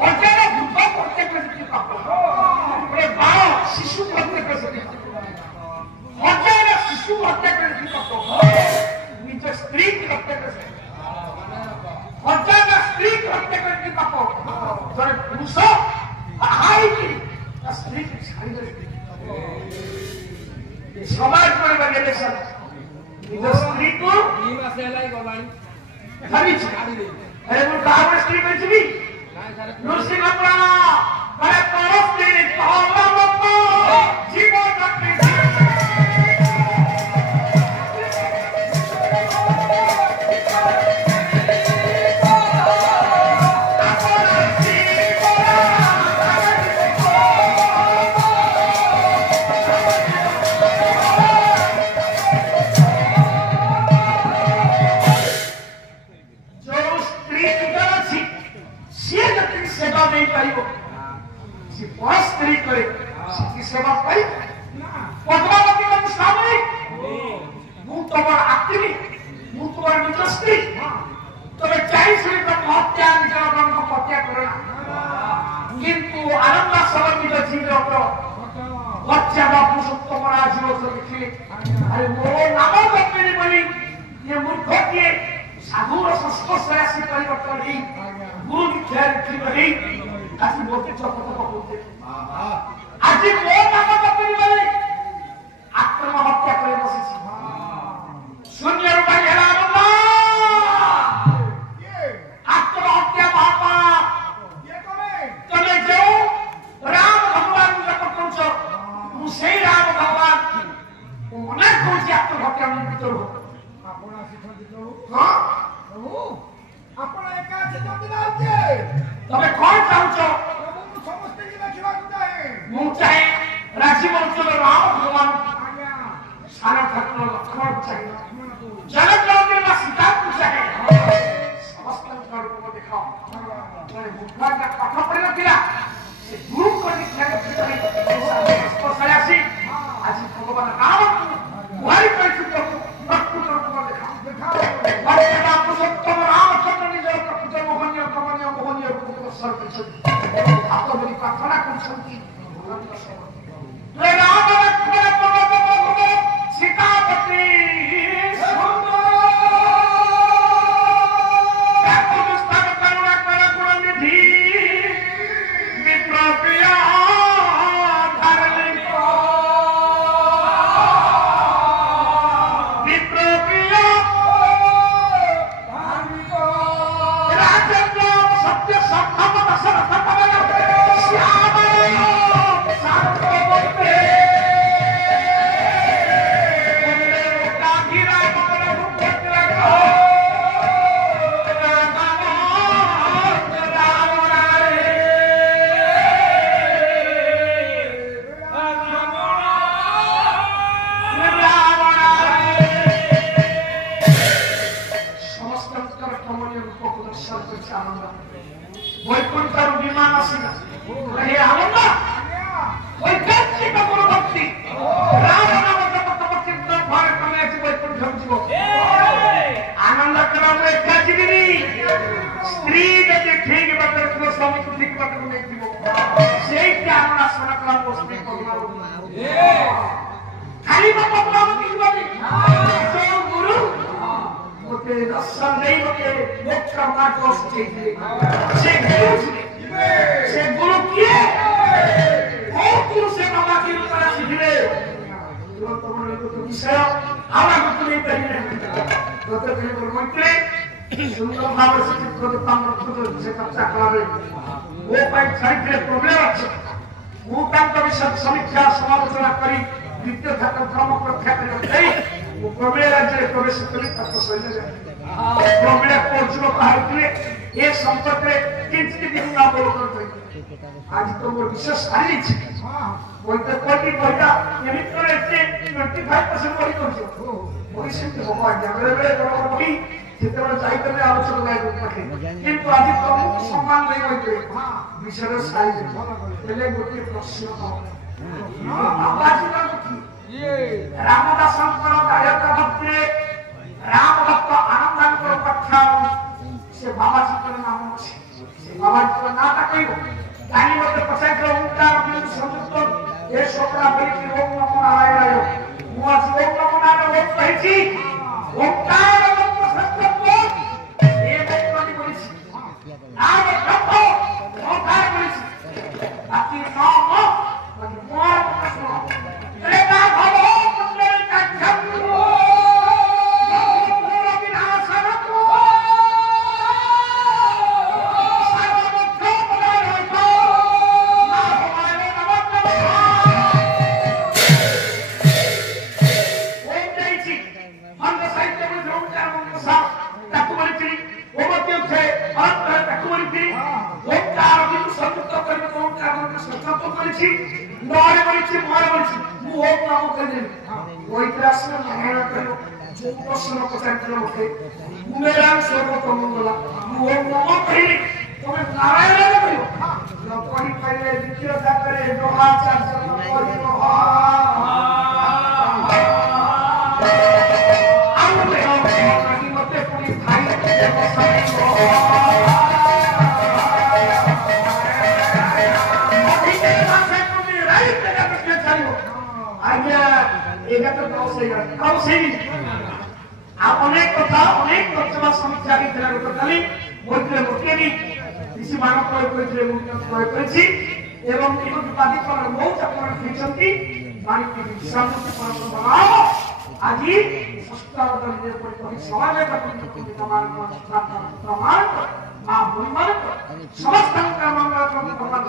हजार वृद्ध प्रत्येक पाप गोटे बाल शिशु प्रत्येक हजार शिशु प्रत्येक पाप निज स्त्री प्रत्येक हजार स्त्री प्रत्येक पाप जड़े पुरुष बाहर स्त्री की छाड़ी समाज में रिलेशन निज स्त्री को अरे मुझे कहा स्त्री बेचबी नृसिंह पुराण बड़े परस्ती जीवन स्त्री करे सेवा पाई पद्मावती का स्वामी तुम आक्री तुम निज स्त्री तुम्हें चाहिए हत्या निज हत्या करना किंतु आनंद सह निज जीव हत्या पुरुषोत्तम जीव लिखिले अरे मो नाम कपेरी बोली ये मूर्ख किए साधुर संस्पर्श आसी परिवर्तन ही गुरु दीक्षा लिखी काशी बोलते चपत बोलते आज मो नाम कपेरी बोली आत्महत्या करे बसी शून्य रूपा आत्महत्या बापा तुम्हें जो राम भगवान कहूच मुझे राम भगवान मना कौन आत्महत्या भीतर हो तमें कौन चाहूच चाहे राशि वंशर राम भगवान सारा ठाकुर लक्ष्मण चाहिए जनक सीता को चाहिए समस्त को देखा मुखा पाठ पढ़ी ना गुरु को दीक्षा आज भगवान राम गुहारी देखा पुरुषोत्तम रामचंद्र निज प्रकृत मोहनीय कमनीय मोहनीय रूप हाथ बोली प्रार्थना कर राम लक्ष्मण पवन सीतापति करुणा कर गुण निधि मित्र प्रिया समीक्षा समालोचना करी द्वितीय क्रम रक्षा प्रमेय राज्य प्रवेश करी प्रमेय पहुंचल कहते ये संपर्क में किंचित दिन बोल आज तो मोर विशेष सारी बोलते कोटी बोलता निमित्त रे 25% बोली करछो बोली से हो आज्ञा बेले बेले बोली जेतेबे जाई करले आलोचना जाय पाखे किंतु आज प्रमुख सम्मान नहीं होइते विषय सारी पहले गोटे प्रश्न बाबाजी का रामदास गायक भक्ति राम भक्त आनंद कथा से बाबाजी का नाम আমার তো না তাকাইব জানি মতে পছাই তো ওমকার বিন্দু সংযুক্ত এ সকলা বলিতে ওম নমো নারায়ণায় মুআজ ওম নমো নারায়ণ কইছি ওমকার মন্ত্র সত্যত্ব এ বক্তব্য বলেছি আর সত্য ওমকার বলেছি বাকি নাম মানে মোর প্রশ্ন রেবা ভালো মন্দির কাছে অনেক কথা অনেক তথ্য সমীক্ষা গতকালী বইতে মোটিয়ে কৃষি মানব প্রয়োগ করেছি এবং এগুলো প্রাধিকরণ বহুত আপনারা দেখছেন বাণিজ্য বিশ্বাসী পরম্পরা আজি সস্তার পরিপরি সমাজের প্রমাণ মা পরিমাণ সমস্ত মঙ্গল প্রমাণ